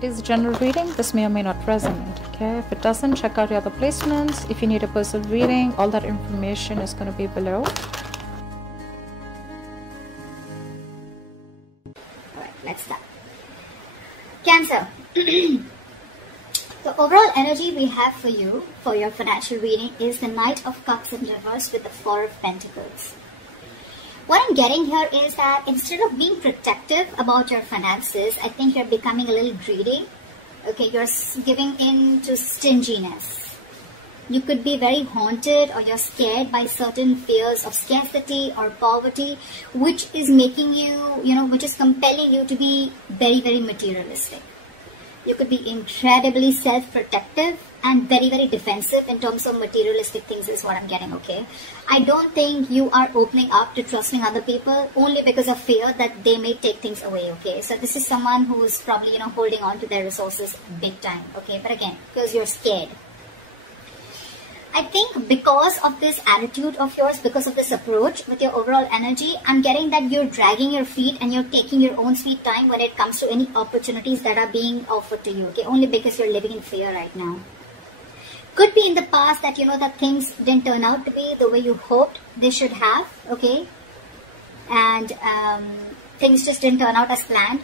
It is a general reading. This may or may not resonate. Okay, if it doesn't, check out your other placements. If you need a personal reading, all that information is going to be below. Alright, let's start. Cancer. The overall energy we have for you, for your financial reading, is the Knight of Cups in reverse with the Four of Pentacles. What I'm getting here is that instead of being protective about your finances, I think you're becoming a little greedy. Okay, you're giving in to stinginess. You could be very haunted, or you're scared by certain fears of scarcity or poverty, which is making you, which is compelling you to be very, very materialistic. You could be incredibly self-protective and very, very defensive in terms of materialistic things is what I'm getting, okay? I don't think you are opening up to trusting other people only because of fear that they may take things away, okay? So this is someone who is probably, holding on to their resources big time, okay? But again, because you're scared. I think because of this attitude of yours, because of this approach with your overall energy, I'm getting that you're dragging your feet and you're taking your own sweet time when it comes to any opportunities that are being offered to you, okay? Only because you're living in fear right now. Could be in the past that, that things didn't turn out to be the way you hoped they should have, okay? And things just didn't turn out as planned.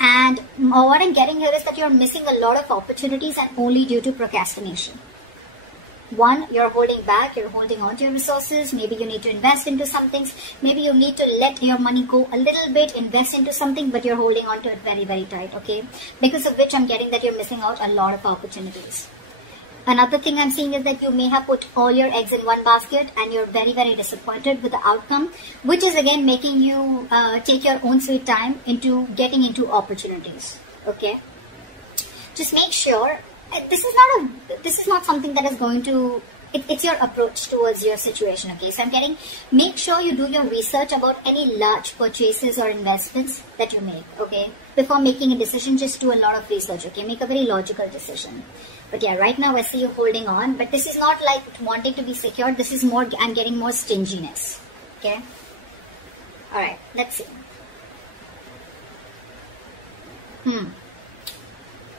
And what I'm getting here is that you're missing a lot of opportunities and only due to procrastination. One, you're holding back, you're holding on to your resources. Maybe you need to invest into some things. Maybe you need to let your money go a little bit, invest into something, but you're holding on to it very, very tight, okay? Because of which I'm getting that you're missing out a lot of opportunities. Another thing I'm seeing is that you may have put all your eggs in one basket and you're very, very disappointed with the outcome, which is again making you take your own sweet time into getting into opportunities, okay? Just make sure this is not something that is going to, it's your approach towards your situation, okay? So I'm getting, make sure you do your research about any large purchases or investments that you make, okay? Before making a decision, just do a lot of research, okay? Make a very logical decision. But yeah, right now I see you holding on, but this is not like wanting to be secure. This is more, I'm getting more stinginess, okay? Alright, let's see.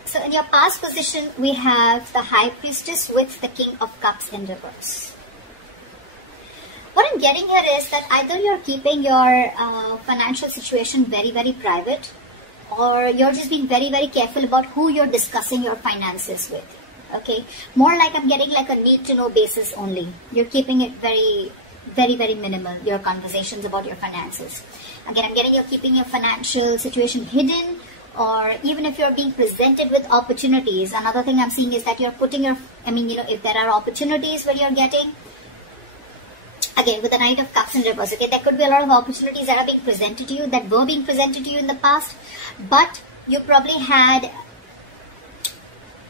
So in your past position, we have the High Priestess with the King of Cups in reverse. What I'm getting here is that either you're keeping your financial situation very, very private, or you're just being very, very careful about who you're discussing your finances with, okay? More like I'm getting like a need-to-know basis only. You're keeping it very, very, very minimal, your conversations about your finances. Again, I'm getting you're keeping your financial situation hidden, or even if you're being presented with opportunities. Another thing I'm seeing is that you're putting your, if there are opportunities where you're getting, again, with the Knight of Cups in reverse, okay, there could be a lot of opportunities that are being presented to you, that were being presented to you in the past, but you probably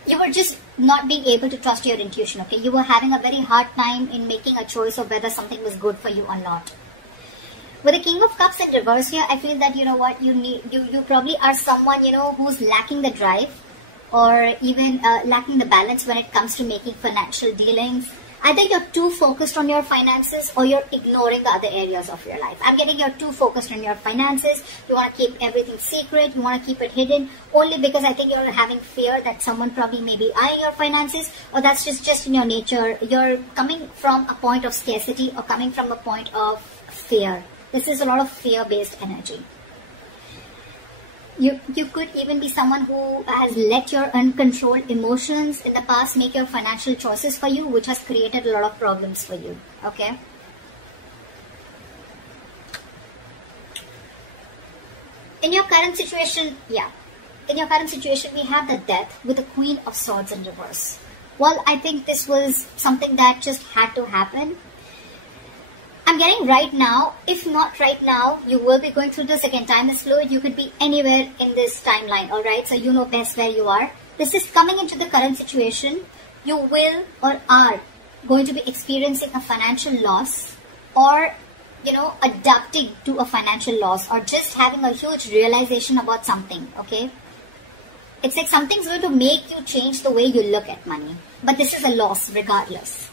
you were just not being able to trust your intuition, okay? You were having a very hard time in making a choice of whether something was good for you or not. With the King of Cups in reverse here, I feel that, you probably are someone, who's lacking the drive, or even lacking the balance when it comes to making financial dealings. Either you're too focused on your finances, or you're ignoring the other areas of your life. I'm getting you're too focused on your finances. You want to keep everything secret. You want to keep it hidden, only because I think you're having fear that someone probably may be eyeing your finances, or that's just in your nature. You're coming from a point of scarcity, or coming from a point of fear. This is a lot of fear-based energy. You could even be someone who has let your uncontrolled emotions in the past make your financial choices for you, which has created a lot of problems for you, okay? In your current situation, we have the Death with the Queen of Swords in reverse. Well, I think this was something that just had to happen. I'm getting right now, if not right now, you will be going through this. Again, time is fluid. You could be anywhere in this timeline, alright? So you know best where you are. This is coming into the current situation. You will or are going to be experiencing a financial loss, or, adapting to a financial loss, or just having a huge realization about something, okay? It's like something's going to make you change the way you look at money. But this is a loss regardless.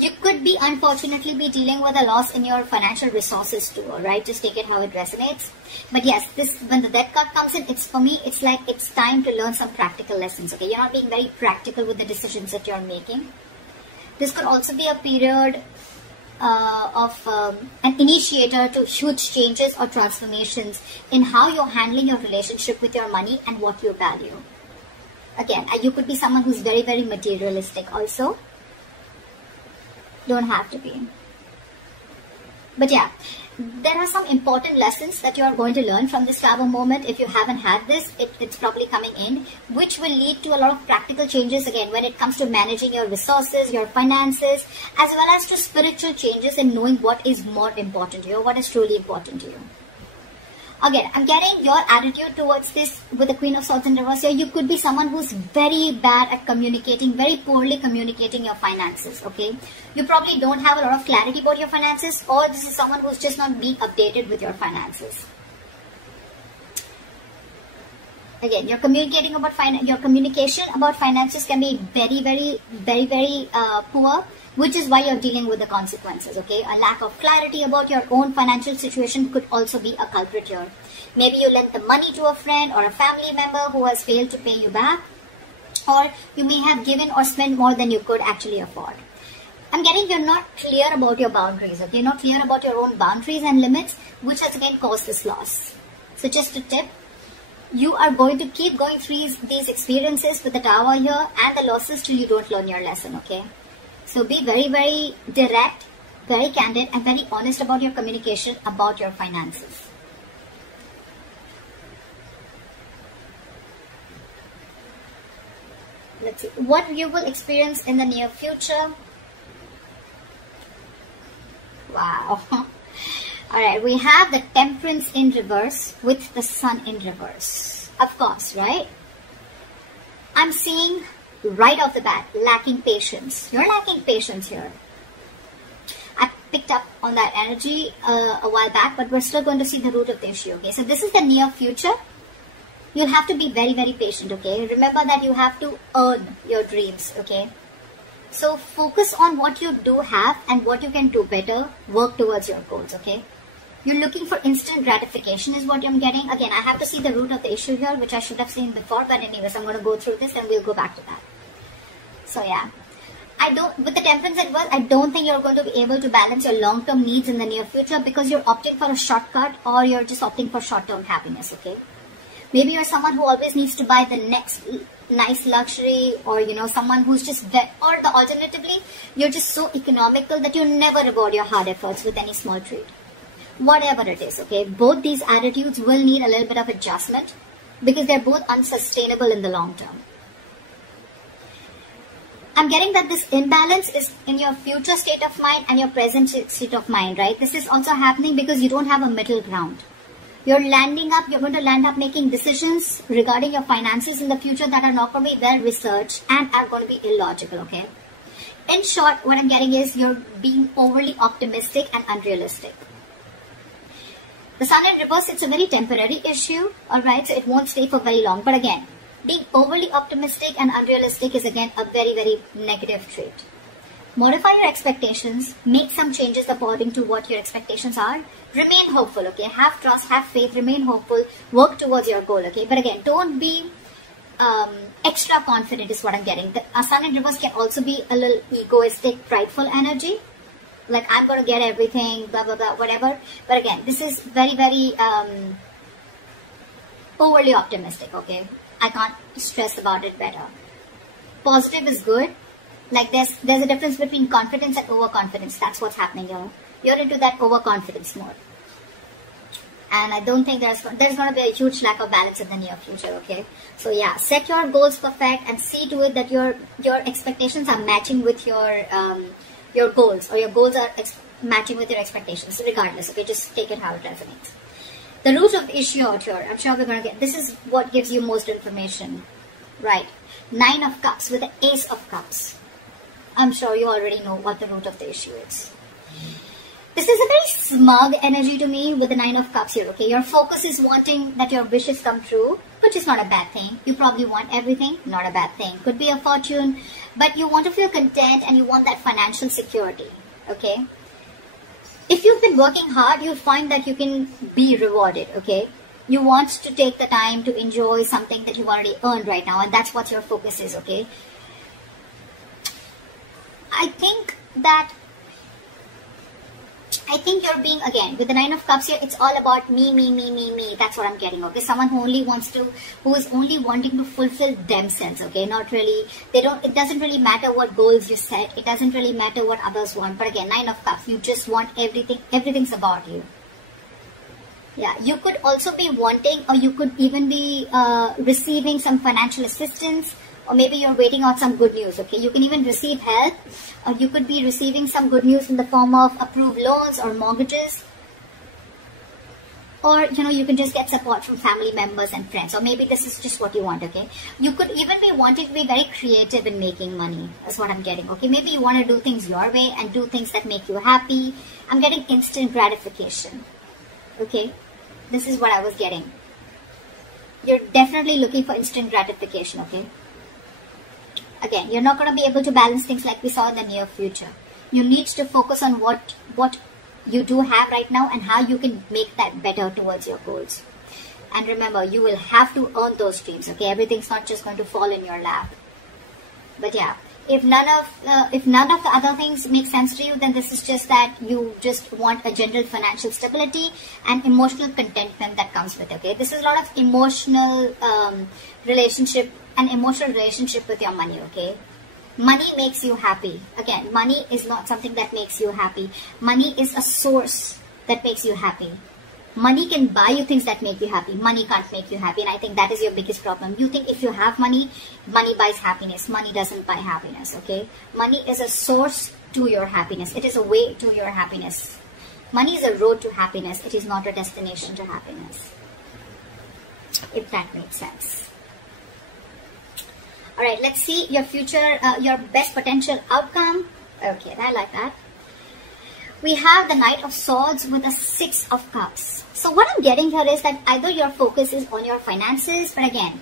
You could be, unfortunately, be dealing with a loss in your financial resources too, alright? Just take it how it resonates. But yes, when the death card comes in, it's, for me, it's like it's time to learn some practical lessons, okay? You're not being very practical with the decisions that you're making. This could also be a period of an initiator to huge changes or transformations in how you're handling your relationship with your money and what you value. Again, you could be someone who's very, very materialistic also. Don't have to be. But yeah, there are some important lessons that you are going to learn from this travel moment. If you haven't had this, it's probably coming in, which will lead to a lot of practical changes again when it comes to managing your resources, your finances, as well as to spiritual changes in knowing what is more important to you, what is truly important to you. Again, I'm getting your attitude towards this with the Queen of Swords in reverse here. You could be someone who's very bad at communicating, very poorly communicating your finances, okay? You probably don't have a lot of clarity about your finances, or this is someone who's just not being updated with your finances. Again, your communication about finances can be very poor, which is why you're dealing with the consequences, okay? A lack of clarity about your own financial situation could also be a culprit here. Maybe you lent the money to a friend or a family member who has failed to pay you back, or you may have given or spent more than you could actually afford. I'm getting you're not clear about your boundaries, okay? You're not clear about your own boundaries and limits, which has again caused this loss. So just a tip, you are going to keep going through these experiences with the Tower here and the losses till you don't learn your lesson, okay? So be very, very direct, very candid, and very honest about your communication about your finances. Let's see what you will experience in the near future. Wow. Alright, we have the Temperance in reverse with the Sun in reverse. Of course, right? I'm seeing right off the bat, lacking patience. You're lacking patience here. I picked up on that energy a while back, but we're still going to see the root of the issue, okay? So this is the near future. You'll have to be very, very patient, okay? Remember that you have to earn your dreams, okay? So focus on what you do have and what you can do better. Work towards your goals, okay? You're looking for instant gratification is what I'm getting. Again, I have to see the root of the issue here, which I should have seen before. But anyways, I'm going to go through this and we'll go back to that. So yeah, with the Temperance in reverse, I don't think you're going to be able to balance your long-term needs in the near future because you're opting for a shortcut or you're just opting for short-term happiness, okay? Maybe you're someone who always needs to buy the next nice luxury, or you know, someone who's just or the alternatively, you're just so economical that you never reward your hard efforts with any small treat. Whatever it is, okay? Both these attitudes will need a little bit of adjustment because they're both unsustainable in the long term. I'm getting that this imbalance is in your future state of mind and your present state of mind, right? This is also happening because you don't have a middle ground. You're going to land up making decisions regarding your finances in the future that are not going to be well researched and are going to be illogical, okay? In short, what I'm getting is you're being overly optimistic and unrealistic. The Sun in reverse, it's a very temporary issue, alright? So it won't stay for very long. But again, being overly optimistic and unrealistic is again a very, very negative trait. Modify your expectations, make some changes according to what your expectations are. Remain hopeful, okay? Have trust, have faith, remain hopeful, work towards your goal, okay? But again, don't be extra confident is what I'm getting. The Sun in reverse can also be a little egoistic, prideful energy. Like, I'm going to get everything, blah, blah, blah, whatever. But again, this is very, very overly optimistic, okay? I can't stress about it better. Positive is good. Like, there's a difference between confidence and overconfidence. That's what's happening here. You're into that overconfidence mode. And I don't think there's going to be a huge lack of balance in the near future, okay? So yeah, set your goals perfect and see to it that your expectations are matching with your goals, or your goals are matching with your expectations, regardless, okay? Just take it how it resonates. The root of the issue out here, I'm sure we're going to get, this is what gives you most information, right? 9 of Cups with the Ace of Cups. I'm sure you already know what the root of the issue is. This is a very smug energy to me with the Nine of Cups here, okay? Your focus is wanting that your wishes come true, which is not a bad thing. You probably want everything, not a bad thing. Could be a fortune, but you want to feel content and you want that financial security, okay? If you've been working hard, you'll find that you can be rewarded, okay? You want to take the time to enjoy something that you've already earned right now, and that's what your focus is, okay? I think you're being, again, with the Nine of Cups here, it's all about me. That's what I'm getting, okay? Someone who is only wanting to fulfill themselves, okay? Not really, it doesn't really matter what goals you set. It doesn't really matter what others want. But again, Nine of Cups, you just want everything. Everything's about you. Yeah, you could also be wanting, or you could even be receiving some financial assistance, or maybe you're waiting on some good news, okay? You can even receive help, or you could be receiving some good news in the form of approved loans or mortgages. Or, you know, you can just get support from family members and friends. Or maybe this is just what you want, okay? You could even be wanting to be very creative in making money. That's what I'm getting, okay? Maybe you want to do things your way and do things that make you happy. I'm getting instant gratification, okay? This is what I was getting. You're definitely looking for instant gratification, okay? Again, you're not going to be able to balance things like we saw in the near future. You need to focus on what you do have right now and how you can make that better towards your goals. And remember, you will have to earn those dreams, okay? Everything's not just going to fall in your lap. But yeah, if none of the other things make sense to you, then this is just that you just want a general financial stability and emotional contentment that comes with it, okay? This is a lot of emotional relationship with your money, okay? Money makes you happy. Again, money is not something that makes you happy. Money is a source that makes you happy. Money can buy you things that make you happy. Money can't make you happy, and I think that is your biggest problem. You think if you have money, money buys happiness. Money doesn't buy happiness, okay? Money is a source to your happiness. It is a way to your happiness. Money is a road to happiness. It is not a destination to happiness, if that makes sense. All right, let's see your future, your best potential outcome. Okay, I like that. We have the Knight of Swords with a Six of Cups. So what I'm getting here is that either your focus is on your finances, but again,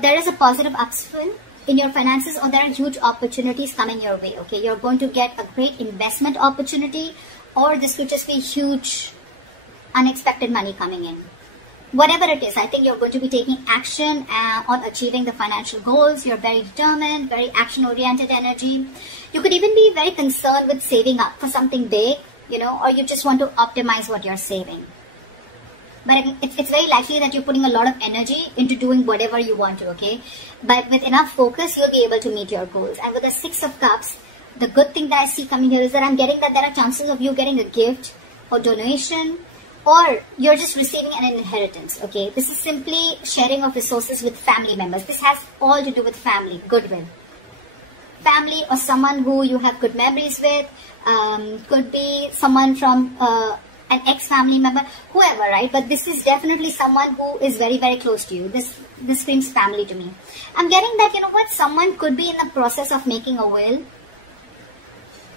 there is a positive upswing in your finances, or there are huge opportunities coming your way, okay? You're going to get a great investment opportunity, or this could just be huge, unexpected money coming in. Whatever it is, I think you're going to be taking action on achieving the financial goals. You're very determined, very action-oriented energy. You could even be very concerned with saving up for something big, you know, or you just want to optimize what you're saving. But it's very likely that you're putting a lot of energy into doing whatever you want to, okay? But with enough focus, you'll be able to meet your goals. And with the Six of Cups, the good thing that I see coming here is that I'm getting that there are chances of you getting a gift or donation, or you're just receiving an inheritance, okay? This is simply sharing of resources with family members. This has all to do with family, goodwill. Family or someone who you have good memories with, could be someone from an ex-family member, whoever, right? But this is definitely someone who is very, very close to you. This screams family to me. I'm getting that, you know what, someone could be in the process of making a will.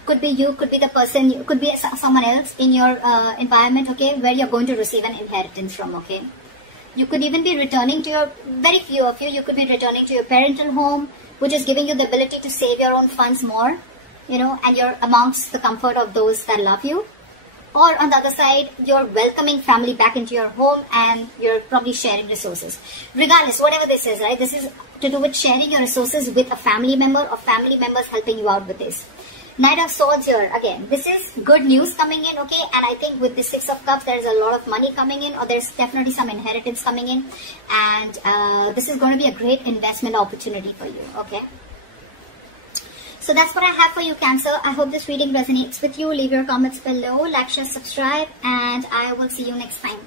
Could be you, could be the person, could be someone else in your environment, okay, where you're going to receive an inheritance from, okay. You could even be returning to your, very few of you could be returning to your parental home, which is giving you the ability to save your own funds more, you know, and you're amongst the comfort of those that love you. Or on the other side, you're welcoming family back into your home and you're probably sharing resources. Regardless, whatever this is, right, this is to do with sharing your resources with a family member or family members helping you out with this. Knight of Swords here, again, this is good news coming in, okay? And I think with the Six of Cups, there's a lot of money coming in, or there's definitely some inheritance coming in. And this is going to be a great investment opportunity for you, okay? So that's what I have for you, Cancer. I hope this reading resonates with you. Leave your comments below, like, share, subscribe, and I will see you next time.